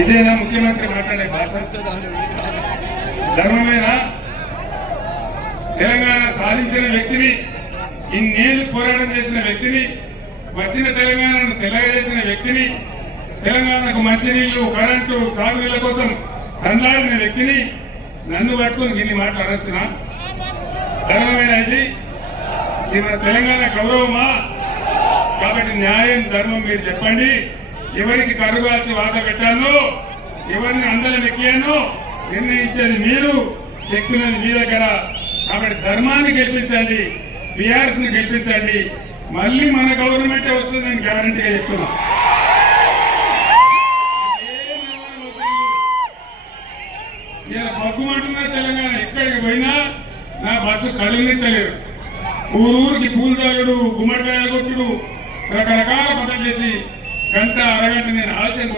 ఇదేనా ముఖ్యమంత్రి మాట్లాడే భాష? ధర్మమేనా? తెలంగాణ సాధించిన వ్యక్తిని, ఇన్నేళ్లు పోరాటం చేసిన వ్యక్తిని, వచ్చిన తెలంగాణను తెల్లగజేసిన వ్యక్తిని, తెలంగాణకు మంచినీళ్లు, కరెంటు, సాగునీళ్ల కోసం తండ్లాడిన వ్యక్తిని నన్ను పట్టుకుని ఇన్ని మాట్లాడొచ్చునా? ధర్మమేనా ఇది? ఇది మన తెలంగాణ గౌరవమా? కాబట్టి న్యాయం, ధర్మం మీరు చెప్పండి. ఎవరికి కరుగాల్చి వాత పెట్టాను, ఎవరిని అందరం ఎక్కాను నిర్ణయించేది మీరు, శక్తున్నది మీ దగ్గర. కాబట్టి ధర్మాన్ని గెలిపించండి, బీఆర్ఎస్ ని గెలిపించండి. మళ్ళీ మన గవర్నమెంటే వస్తుంది, నేను గ్యారంటీగా చెప్తున్నా. ఇలా బగ్గుమంటున్నా తెలంగాణ. ఎక్కడికి పోయినా నా బస్సు కళ్ళెత్తలేరు. ఊరికి పూలు తాగుడు, గుమ్మడికాయలు కొట్టుడు, రకరకాల పనులు చేసి గంట అరగంట నేను ఆలస్యం